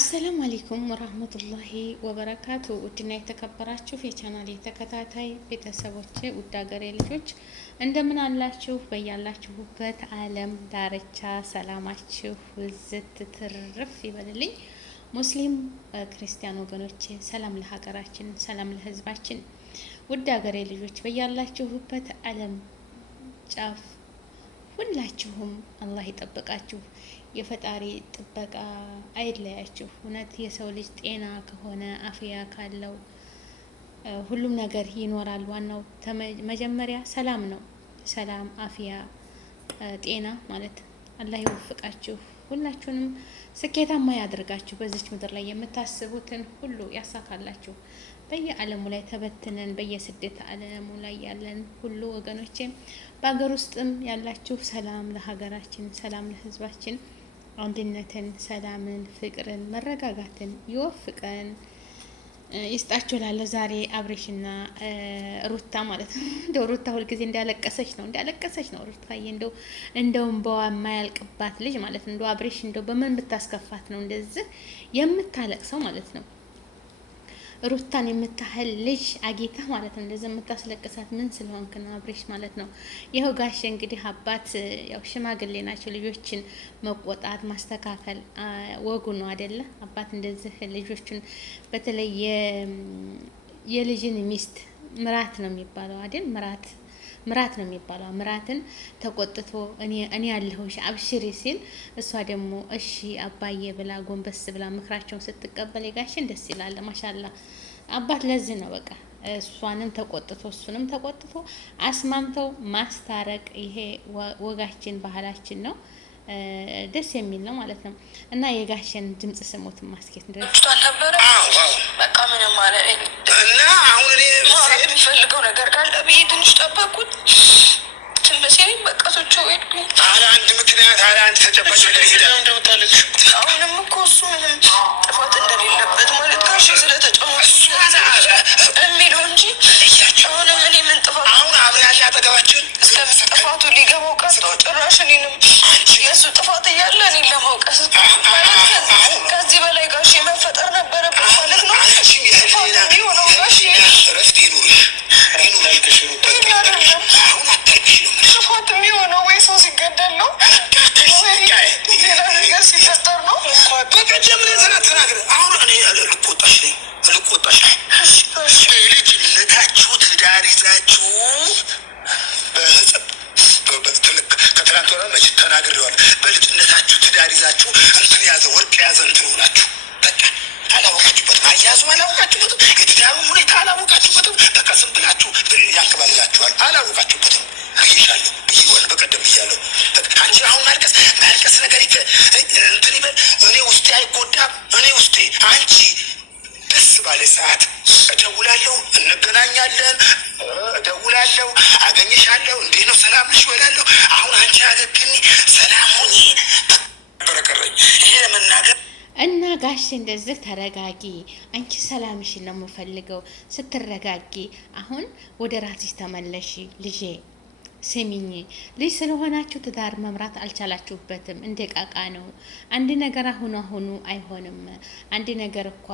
አሰላሙ አለይኩም ወራህመቱላሂ ወበረካቱ። ውድና የተከበራችሁ የቻናሌ ተከታታይ ቤተሰቦች ውድ ሀገሬ ልጆች እንደምን አላችሁ? በያላችሁበት ዓለም ዳርቻ ሰላማችሁ ዝት ትርፍ ይበልልኝ። ሙስሊም ክርስቲያን ወገኖቼ ሰላም ለሀገራችን፣ ሰላም ለሕዝባችን። ውድ ሀገሬ ልጆች በያላችሁበት ዓለም ጫፍ ሁላችሁም አላህ ይጠብቃችሁ። የፈጣሪ ጥበቃ አይለያችሁ። እውነት የሰው ልጅ ጤና ከሆነ አፍያ ካለው ሁሉም ነገር ይኖራል። ዋናው መጀመሪያ ሰላም ነው። ሰላም፣ አፍያ፣ ጤና ማለት አላህ ይወፍቃችሁ። ሁላችሁንም ስኬታማ ያድርጋችሁ። በዚች ምድር ላይ የምታስቡትን ሁሉ ያሳካላችሁ። በየዓለሙ ላይ ተበትነን በየስደት ዓለሙ ላይ ያለን ሁሉ ወገኖቼ በሀገር ውስጥም ያላችሁ ሰላም ለሀገራችን፣ ሰላም ለሕዝባችን፣ አንድነትን፣ ሰላምን፣ ፍቅርን፣ መረጋጋትን ይወፍቀን ይስጣችሁ እላለሁ። ዛሬ አብሬሽና ሩታ ማለት ነው። እንደው ሩታ ሁልጊዜ እንዳለቀሰች ነው ሩታዬ። እንደውም በዋ የማያልቅባት ልጅ ማለት ነው። እንደው አብሬሽ እንደው በምን ብታስከፋት ነው እንደዚህ የምታለቅሰው ማለት ነው። ሩታን የምታህል ልጅ አጌታ ማለት ነው። እንደዚህ የምታስለቅሳት ምን ስለሆንክ ነው አብሬሽ ማለት ነው። ይኸው ጋሼ እንግዲህ አባት ያው ሽማግሌ ናቸው። ልጆችን መቆጣት ማስተካከል ወጉ ነው አይደለ? አባት እንደዚህ ልጆችን በተለይ የልጅን ሚስት ምራት ነው የሚባለው አይደል? ምራት ነው የሚባለው። ምራትን ተቆጥቶ እኔ ያለሁሽ አብሽሪ ሲል እሷ ደግሞ እሺ አባዬ ብላ ጎንበስ ብላ ምክራቸውን ስትቀበል የጋሽን ደስ ይላል። ማሻላ አባት ለዚህ ነው በቃ እሷንም ተቆጥቶ እሱንም ተቆጥቶ አስማምተው ማስታረቅ። ይሄ ወጋችን ባህላችን ነው። ደስ የሚል ነው ማለት ነው። እና የጋሽን ድምጽ ስሙት ማስኬት እንደዚህ ነበረ። በቃ ምንም ማለት እና አሁን እኔ የሚፈልገው ነገር ካለ ብዬ ትንሽ ጠበቁት። ትንመሴኝ በቃ ሶቹ ሄድኩ። አለ አንድ ምክንያት አለ አንድ ተጨባጭ ነገር ይሄዳል። እንደምታለች አሁንም እኮ እሱ ምንም ጥፋት እንደሌለበት ማለት ጋሽ ስለተጫወቱ የሚለው እንጂ አሁንም እኔ ምን ጥፋት አሁን አብራሽ አጠገባችን ጥፋቱ ሊገባው ቀርቶ ጭራሽ እኔንም የእሱ ጥፋት እያለ እኔን ለመውቀስ ከዚህ በላይ ጋሽ መፈጠር ነበረበት ማለት ነው። ጥፋት የሚሆነው ጋሽ ረፍት ይኑርሽ ጥፋት የሚሆነው ወይ ሰው ሲገደል ነው ሌላ ነገር ሲፈጠር ነው። በቀደም ላይ ተናግረ አሁን እኔ ልቆጣሽ ልጅነታችሁ ትዳር ይዛችሁ ከትናንት ወራ መች ተናግሬዋለሁ። በልጅነታችሁ ትዳር ይዛችሁ እንትን ያዘ ወርቅ ያዘ እንትን ሆናችሁ በቃ አላወቃችሁበትም። አያዙም አላወቃችሁበትም። የትዳሩ ሁኔታ አላወቃችሁበትም። በቃ ዝም ብላችሁ ያንከባልላችኋል። አላወቃችሁበትም ብዬሻለሁ። በቀደም ብያለሁ። አንቺ አሁን ማልቀስ ነገር እንትን ይበል። እኔ ውስጤ አይጎዳም። እኔ ውስጤ አንቺ ደስ ባለ ሰዓት እደውላለሁ፣ እንገናኛለን። እደውላለሁ፣ አገኘሻለሁ። እንዴት ነው ሰላም ነሽ እላለሁ። አሁን አንቺ አገግኝ ሰላም ሁኚ በረቀረኝ ይሄ ለመናገር እና ጋሽ እንደዚህ ተረጋጊ። አንቺ ሰላምሽን ነው የምፈልገው። ስትረጋጊ አሁን ወደ ራስሽ ተመለሺ ልጄ። ስሚኝ፣ ልጅ ስለሆናችሁ ትዳር መምራት አልቻላችሁበትም። እንደ ቃቃ ነው። አንድ ነገር አሁኑ አይሆንም። አንድ ነገር እኮ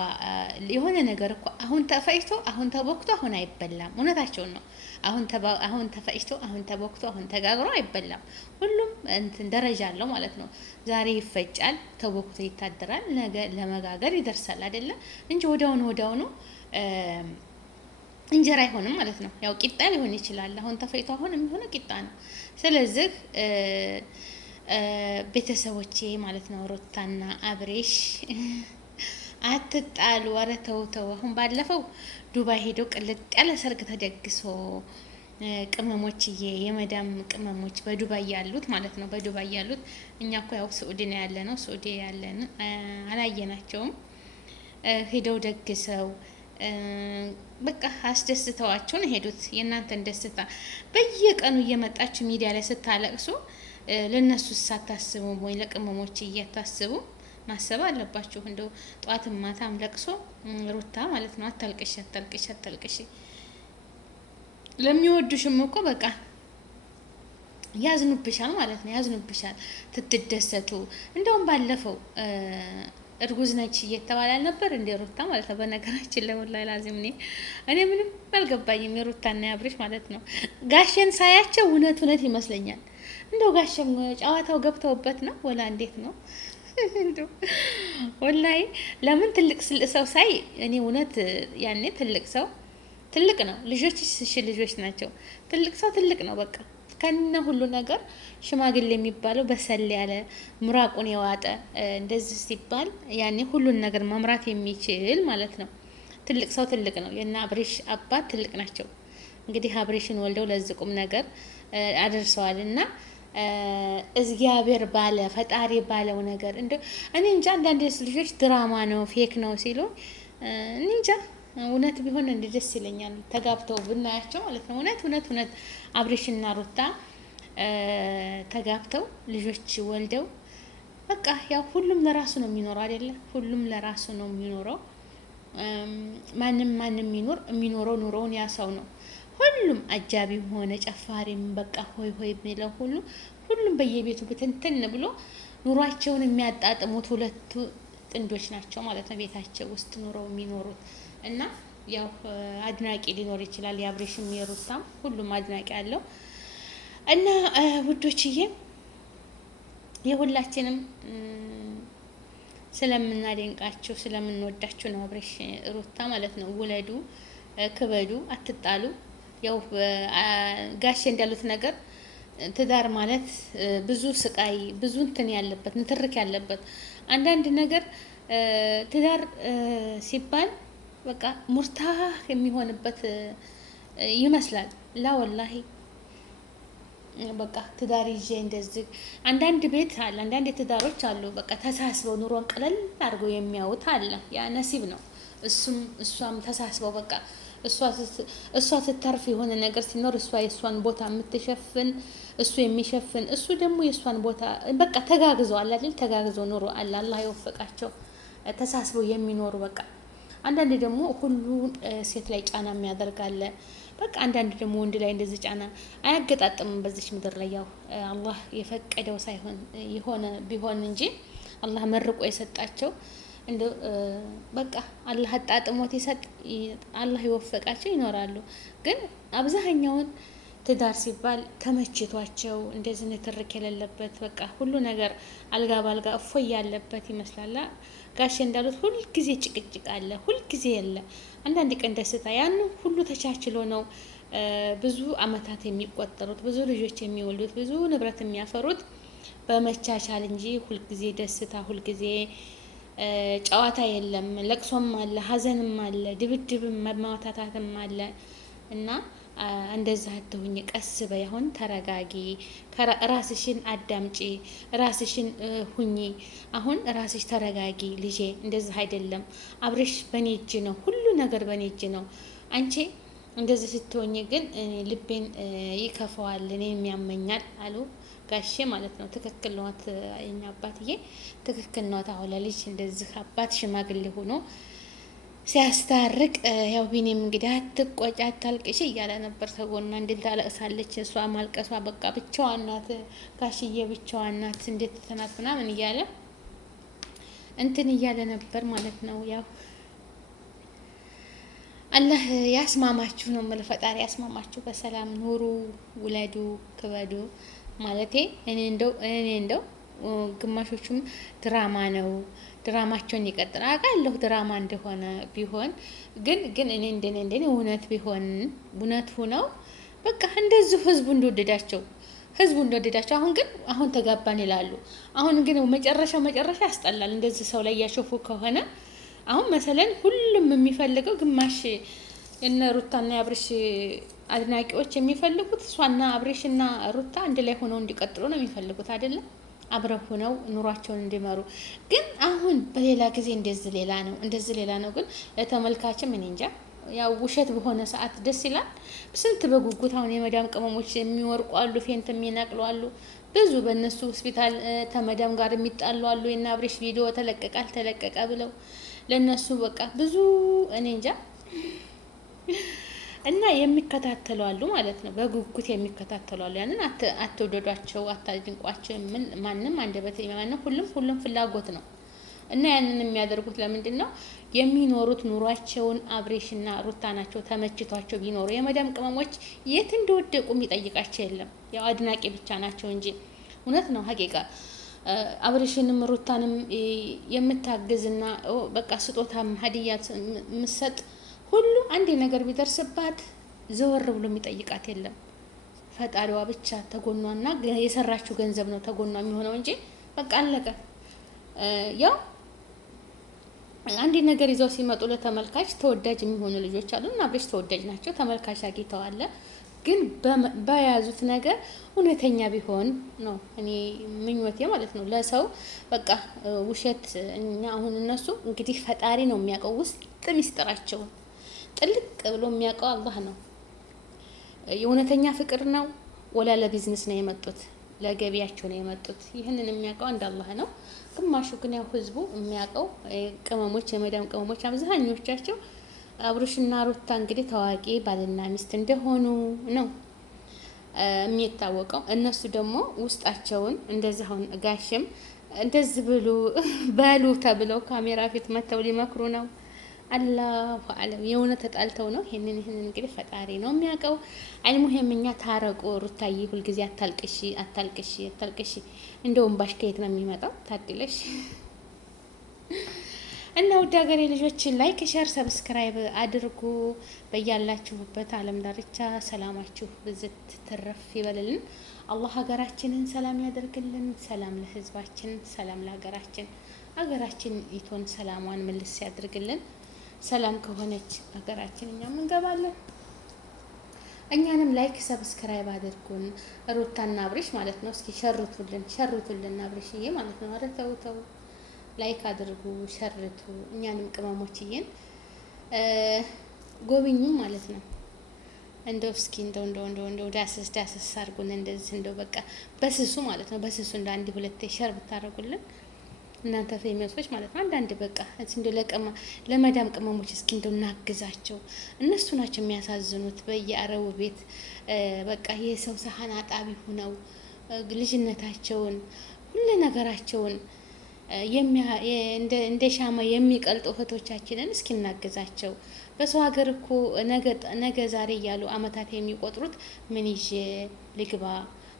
የሆነ ነገር እኮ አሁን ተፈጭቶ አሁን ተቦክቶ አሁን አይበላም። እውነታቸውን ነው። አሁን ተፈጭቶ አሁን ተቦክቶ አሁን ተጋግሮ አይበላም። ሁሉም እንትን ደረጃ አለው ማለት ነው። ዛሬ ይፈጫል፣ ተቦክቶ ይታደራል፣ ነገ ለመጋገር ይደርሳል አይደለም እንጂ ወዲያውኑ እንጀራ አይሆንም ማለት ነው። ያው ቂጣ ሊሆን ይችላል። አሁን ተፈይቶ አሁን የሚሆነው ቂጣ ነው። ስለዚህ ቤተሰቦቼ ማለት ነው ሩታና አብሬሽ አትጣሉ። ኧረ ተው። አሁን ባለፈው ዱባይ ሄደው ቅልጥ ያለ ሰርግ ተደግሶ ቅመሞችዬ፣ የመዳም ቅመሞች በዱባይ ያሉት ማለት ነው። በዱባይ ያሉት እኛ እኮ ያው ስዑዲ ነው ያለ ነው። ስዑዲ ያለን አላየናቸውም። ሄደው ደግሰው በቃ አስደስተዋቸው ነው ሄዱት። የእናንተን ደስታ በየቀኑ እየመጣችሁ ሚዲያ ላይ ስታለቅሱ ለነሱ ሳታስቡ ወይ ለቅመሞች እያታስቡ ማሰብ አለባችሁ። እንደው ጧትም ማታም ለቅሶ ሩታ ማለት ነው። አታልቅሽ። ለሚወዱሽም እኮ በቃ ያዝኑብሻል ማለት ነው። ያዝኑብሻል ትትደሰቱ። እንደውም ባለፈው እርጉዝ ነች እየተባለ ነበር እንደ ሩታ ማለት ነው። በነገራችን ለወላሂ ላዚም እኔ ምንም አልገባኝም የሩታና የአብርሽ ማለት ነው። ጋሼን ሳያቸው እውነት ይመስለኛል። እንደው ጋሼም ጨዋታው ገብተውበት ነው ወላ እንዴት ነው? ወላሂ ለምን ትልቅ ሰው ሳይ እኔ እውነት ያኔ ትልቅ ሰው ትልቅ ነው። ልጆች እሺ ልጆች ናቸው። ትልቅ ሰው ትልቅ ነው በቃ ከነ ሁሉ ነገር። ሽማግሌ የሚባለው በሰል ያለ ምራቁን የዋጠ እንደዚህ ሲባል ያኔ ሁሉን ነገር መምራት የሚችል ማለት ነው። ትልቅ ሰው ትልቅ ነው። የና አብሬሽ አባት ትልቅ ናቸው። እንግዲህ አብሬሽን ወልደው ለዚህ ቁም ነገር አደርሰዋል እና እግዚአብሔር ባለ ፈጣሪ ባለው ነገር እንደ እኔ እንጃ። አንዳንድ ልጆች ድራማ ነው ፌክ ነው ሲሉ እኔ እንጃ። እውነት ቢሆን እንደ ደስ ይለኛል ተጋብተው ብናያቸው ማለት ነው። እውነት አብሬሽና ሩታ ተጋብተው ልጆች ወልደው በቃ ያው ሁሉም ለራሱ ነው የሚኖረው አይደለ? ሁሉም ለራሱ ነው የሚኖረው። ማንም የሚኖረው ኑሮውን ያሰው ነው። ሁሉም አጃቢም ሆነ ጨፋሪም በቃ ሆይ የሚለው ሁሉም በየቤቱ ብትንትን ብሎ ኑሯቸውን የሚያጣጥሙት ሁለቱ ጥንዶች ናቸው ማለት ነው። ቤታቸው ውስጥ ኑረው የሚኖሩት እና ያው አድናቂ ሊኖር ይችላል። የአብሬሽም የሩታም ሁሉም አድናቂ አለው እና ውዶችዬ የሁላችንም ስለምናደንቃችሁ ስለምንወዳችሁ ነው። አብሬሽ ሩታ ማለት ነው። ውለዱ፣ ክበዱ፣ አትጣሉ። ያው ጋሼ እንዳሉት ነገር ትዳር ማለት ብዙ ስቃይ ብዙ እንትን ያለበት ንትርክ ያለበት አንዳንድ ነገር ትዳር ሲባል በቃ ሙርታህ የሚሆንበት ይመስላል። ላ ወላሂ በቃ ትዳር ይዤ እንደዚህ አንዳንድ ቤት አለ፣ አንዳንድ ትዳሮች አሉ። በቃ ተሳስበው ኑሮን ቀለል አድርገው የሚያዩት አለ። ያ ነሲብ ነው። እሷም ተሳስበው በቃ እሷ ስትተርፍ የሆነ ነገር ሲኖር እሷ የእሷን ቦታ የምትሸፍን እሱ የሚሸፍን እሱ ደግሞ የእሷን ቦታ በቃ ተጋግዘው አለ አይደል? ተጋግዘው ኑሮ አለ። አላህ የወፈቃቸው ተሳስበው የሚኖሩ በቃ አንዳንድ ደግሞ ሁሉ ሴት ላይ ጫና የሚያደርጋለ። በቃ አንዳንድ ደግሞ ወንድ ላይ እንደዚህ ጫና አያገጣጥምም በዚች ምድር ላይ ያው አላህ የፈቀደው ሳይሆን የሆነ ቢሆን እንጂ አላህ መርቆ የሰጣቸው እንደ በቃ አላህ አጣጥሞት ይሰጥ አላህ የወፈቃቸው ይኖራሉ። ግን አብዛኛውን ትዳር ሲባል ተመችቷቸው እንደዚህ ንትርክ የሌለበት በቃ ሁሉ ነገር አልጋ ባልጋ እፎይ ያለበት ይመስላል። ጋሼ እንዳሉት ሁልጊዜ ጭቅጭቅ አለ፣ ሁልጊዜ የለ። አንዳንድ ቀን ደስታ ያን ሁሉ ተቻችሎ ነው ብዙ አመታት የሚቆጠሩት፣ ብዙ ልጆች የሚወልዱት፣ ብዙ ንብረት የሚያፈሩት በመቻቻል እንጂ ሁልጊዜ ደስታ ሁልጊዜ ጨዋታ የለም። ለቅሶም አለ፣ ሀዘንም አለ፣ ድብድብም መማታታትም አለ እና እንደዛ አትሁኝ። ቀስ በይ፣ አሁን ተረጋጊ፣ ራስሽን አዳምጪ፣ ራስሽን ሁኚ። አሁን ራስሽ ተረጋጊ ልጄ፣ እንደዛ አይደለም። አብሬሽ በኔ እጅ ነው፣ ሁሉ ነገር በኔ እጅ ነው። አንቺ እንደዚህ ስትሆኝ ግን ልቤን ይከፋዋል፣ እኔም ያመኛል አሉ ጋሼ ማለት ነው። ትክክል ነዎት የኛ አባትዬ፣ ትክክል ነዎት። አሁን ለልጅ እንደዚህ አባት ሽማግሌ ሆኖ ሲያስታርቅ ያው ቢኔም እንግዲህ አትቆጭ አታልቅሽ እያለ ነበር። ተጎና እንዴት ታለቅሳለች እሷ ማልቀሷ በቃ ብቻዋን ናት፣ ጋሽዬ ብቻዋን ናት፣ እንዴት ተናት ምናምን እያለ እንትን እያለ ነበር ማለት ነው። ያው አላህ ያስማማችሁ ነው የምልህ፣ ፈጣሪ ያስማማችሁ፣ በሰላም ኑሩ፣ ውለዱ፣ ክበዱ ማለቴ እኔ እንደው ግማሾቹም ድራማ ነው ድራማቸውን ይቀጥል አውቃለሁ ድራማ እንደሆነ ቢሆን ግን እኔ እንደኔ እውነት ቢሆን እውነት ሆነው በቃ እንደዚሁ ህዝቡ እንደወደዳቸው አሁን ተጋባን ይላሉ። አሁን ግን መጨረሻ ያስጠላል። እንደዚህ ሰው ላይ ያሾፉ ከሆነ አሁን መሰለን ሁሉም የሚፈልገው ግማሽ እነ ሩታና የአብሬሽ አድናቂዎች የሚፈልጉት እሷና አብሬሽና ሩታ አንድ ላይ ሆነው እንዲቀጥሉ ነው የሚፈልጉት አይደለም? አብረው ሆነው ኑሯቸውን እንዲመሩ። ግን አሁን በሌላ ጊዜ እንደዚህ ሌላ ነው። ግን ለተመልካችም እኔ እንጃ ያው ውሸት በሆነ ሰዓት ደስ ይላል። ስንት በጉጉት አሁን የመዳም ቅመሞች የሚወርቁ አሉ፣ ፌንት የሚነቅሉ አሉ። ብዙ በእነሱ ሆስፒታል ተመዳም ጋር የሚጣሉ አሉ። የና አብሬሽ ቪዲዮ ተለቀቀ ብለው ለነሱ በቃ ብዙ እኔ እንጃ እና የሚከታተሉ አሉ ማለት ነው። በጉጉት የሚከታተሉ አሉ። ያንን አትወደዷቸው፣ አታድንቋቸው። ማንም አንደበት ማንም ሁሉም ፍላጎት ነው። እና ያንን የሚያደርጉት ለምንድን ነው? የሚኖሩት ኑሯቸውን አብሬሽና ሩታ ናቸው ተመችቷቸው ቢኖሩ። የመዳም ቅመሞች የት እንደወደቁ የሚጠይቃቸው የለም። ያው አድናቂ ብቻ ናቸው እንጂ እውነት ነው ሀቂቃ አብሬሽንም ሩታንም የምታግዝና በቃ ስጦታም ሀዲያት ምሰጥ ሁሉ አንድ ነገር ቢደርስባት ዘወር ብሎ የሚጠይቃት የለም። ፈጣሪዋ ብቻ ተጎኗና የሰራችው ገንዘብ ነው ተጎኗ የሚሆነው እንጂ በቃ አለቀ። ያው አንድ ነገር ይዘው ሲመጡ ለተመልካች ተወዳጅ የሚሆኑ ልጆች አሉ እና አብሬሽ ተወዳጅ ናቸው፣ ተመልካች አግኝተዋል። ግን በያዙት ነገር እውነተኛ ቢሆን ነው እኔ ምኞቴ ማለት ነው። ለሰው በቃ ውሸት እኛ አሁን እነሱ እንግዲህ ፈጣሪ ነው የሚያውቀው ውስጥ ሚስጥራቸውን ጥልቅ ብሎ የሚያውቀው አላህ ነው። የእውነተኛ ፍቅር ነው ወላ ለቢዝነስ ነው የመጡት፣ ለገቢያቸው ነው የመጡት። ይህንን የሚያውቀው አንድ አላህ ነው። ግማሹ ግን ያው ህዝቡ የሚያውቀው ቅመሞች፣ የመዳም ቅመሞች አብዛኞቻቸው አብርሽና ሩታ እንግዲህ ታዋቂ ባልና ሚስት እንደሆኑ ነው የሚታወቀው። እነሱ ደግሞ ውስጣቸውን እንደዚህ አሁን ጋሽም እንደዚህ ብሉ በሉ ተብለው ካሜራ ፊት መተው ሊመክሩ ነው። አላሁ አለም የሆነ ተጣልተው ነው። ይሄንን እንግዲህ ፈጣሪ ነው የሚያውቀው። አልሙሂም እኛ ታረቁ። ሩታዬ ሁልጊዜ አታልቅሺ። እንደውም ባሽ ከየት ነው የሚመጣው? ታድለሽ እና ውድ ሀገሬ ልጆች ላይክ፣ ሼር፣ ሰብስክራይብ አድርጉ። በያላችሁበት ዓለም ዳርቻ ሰላማችሁ ብዝት ትረፍ ይበልልን። አላህ ሀገራችንን ሰላም ያደርግልን። ሰላም ለህዝባችን፣ ሰላም ለሀገራችን። ሀገራችን ይቶን ሰላሟን መልስ ያድርግልን። ሰላም ከሆነች ሀገራችን እኛም እንገባለን። እኛንም ላይክ ሰብስክራይብ አድርጉን። ሩታና አብሬሽ ማለት ነው። እስኪ ሸርቱልን አብሬሽዬ ማለት ነው። ኧረ ተው ላይክ አድርጉ፣ ሸርቱ። እኛንም ቅመሞችዬን ጎብኙ ማለት ነው። እንደው እስኪ እንደው ዳሰስ አድርጉን እንደዚህ እንደው በቃ በስሱ ማለት ነው። በስሱ እንደ አንድ ሁለቴ ሸር ብታረጉልን እናንተ ፌሚኒስቶች ማለት ነው። አንዳንድ በቃ እንደው ለመዳም ቅመሞች እስኪ እንደው እናግዛቸው። እነሱ ናቸው የሚያሳዝኑት በየአረቡ ቤት በቃ የሰው ሰሃን አጣቢ ሆነው ልጅነታቸውን ሁሉ ነገራቸውን እንደ ሻማ የሚቀልጡ እህቶቻችንን እስኪ እናግዛቸው። በሰው ሀገር እኮ ነገ ዛሬ እያሉ አመታት የሚቆጥሩት ምን ይዤ ልግባ፣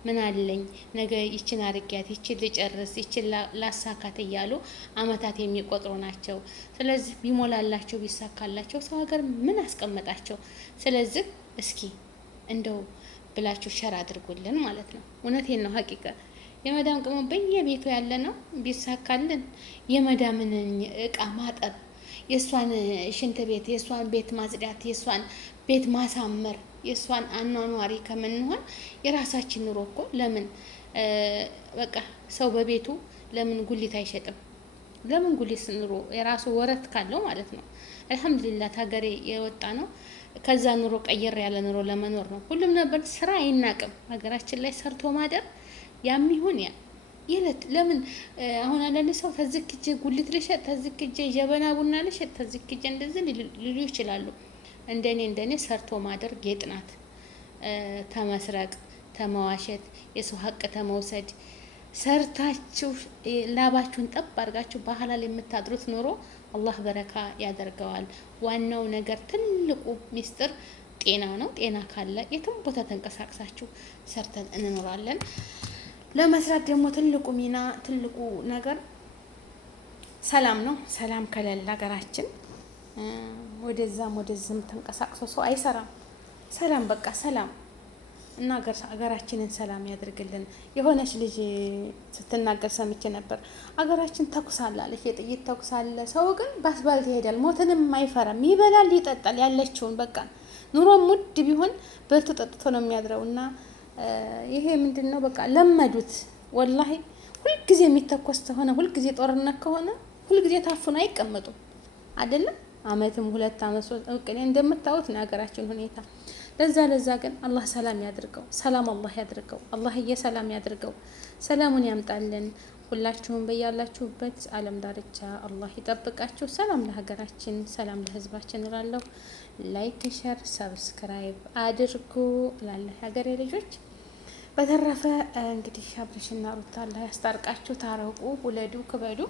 ምን አለኝ፣ ነገ ይችን አርጊያት፣ ይችን ልጨርስ፣ ይችን ላሳካት እያሉ አመታት የሚቆጥሩ ናቸው። ስለዚህ ቢሞላላቸው ቢሳካላቸው ሰው ሀገር ምን አስቀመጣቸው? ስለዚህ እስኪ እንደው ብላችሁ ሸር አድርጉልን ማለት ነው። እውነቴን ነው ሀቂቃ የመዳም ቅመም በየቤቱ ያለ ነው። ቢሳካልን የመዳምን እቃ ማጠብ፣ የእሷን ሽንት ቤት፣ የእሷን ቤት ማጽዳት፣ የእሷን ቤት ማሳመር፣ የእሷን አኗኗሪ ከምንሆን የራሳችን ኑሮ እኮ ለምን በቃ ሰው በቤቱ ለምን ጉሊት አይሸጥም? ለምን ጉሊት ኑሮ የራሱ ወረት ካለው ማለት ነው። አልሐምዱሊላህ ሀገሬ የወጣ ነው። ከዛ ኑሮ ቀየር ያለ ኑሮ ለመኖር ነው። ሁሉም ነበር ስራ አይናቅም። ሀገራችን ላይ ሰርቶ ማደር ያም ይሁን ያ ይለት ለምን አሁን አንዳንድ ሰው ተዝክጄ ጉሊት ልሸጥ፣ ተዝክጄ ጀበና ቡና ልሸጥ፣ ተዝክጄ እንደዚህ ሊሉ ይችላሉ። እንደኔ ሰርቶ ማደር ጌጥ ናት። ተመስረቅ፣ ተመዋሸት፣ የሰው ሀቅ ተመውሰድ፣ ሰርታችሁ ላባችሁን ጠብ አድርጋችሁ በሐላል የምታድሩት ኑሮ አላህ በረካ ያደርገዋል። ዋናው ነገር ትልቁ ሚስጥር ጤና ነው። ጤና ካለ የትም ቦታ ተንቀሳቅሳችሁ ሰርተን እንኖራለን። ለመስራት ደግሞ ትልቁ ሚና ትልቁ ነገር ሰላም ነው። ሰላም ከሌለ ሀገራችን ወደዛም ተንቀሳቅሶ ሰው አይሰራም። ሰላም በቃ ሰላም እና ሀገራችንን ሰላም ያድርግልን። የሆነች ልጅ ስትናገር ሰምቼ ነበር። ሀገራችን ተኩስ አለ አለች፣ የጥይት ተኩስ አለ። ሰው ግን በአስፋልት ይሄዳል፣ ሞትንም አይፈራም፣ ይበላል፣ ይጠጣል። ያለችውን በቃ ኑሮም ውድ ቢሆን በልቶ ጠጥቶ ነው የሚያድረው። እና ይሄ ምንድን ነው በቃ ለመዱት። ወላሂ ሁልጊዜ የሚተኮስ ከሆነ ሁልጊዜ ጦርነት ከሆነ ሁልጊዜ ታፍኖ አይቀመጡም አይደለም። አመትም 2 አመት 3 ቀን እንደምታዩት ነው ሀገራችን ሁኔታ። ለዛ ግን አላህ ሰላም ያድርገው። ሰላም አላህ ያድርገው። አላህዬ ሰላም ያድርገው። ሰላሙን ያምጣልን። ሁላችሁም በያላችሁበት ዓለም ዳርቻ አላህ ይጠብቃችሁ። ሰላም ለሀገራችን፣ ሰላም ለህዝባችን እላለሁ። ላይክ፣ ሸር፣ ሰብስክራይብ አድርጉ እላለሁ ሀገሬ ልጆች። በተረፈ እንግዲህ አብርሽና ሩታ አላህ ያስታርቃችሁ። ታረቁ፣ ውለዱ፣ ክበዱ።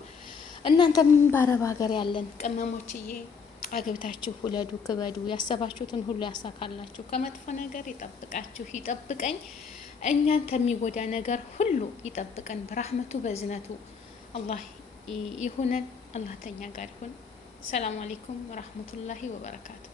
እናንተም በአረብ ሀገር ያለን ቅመሞችዬ አግብታችሁ ውለዱ፣ ክበዱ፣ ያሰባችሁትን ሁሉ ያሳካላችሁ፣ ከመጥፎ ነገር ይጠብቃችሁ፣ ይጠብቀኝ። እኛን ከሚጎዳ ነገር ሁሉ ይጠብቀን። በረህመቱ በዝነቱ አላህ ይሁነን። አላህ ተኛ ጋር ይሁን። ሰላም አለይኩም ወራህመቱላሂ ወበረካቱ።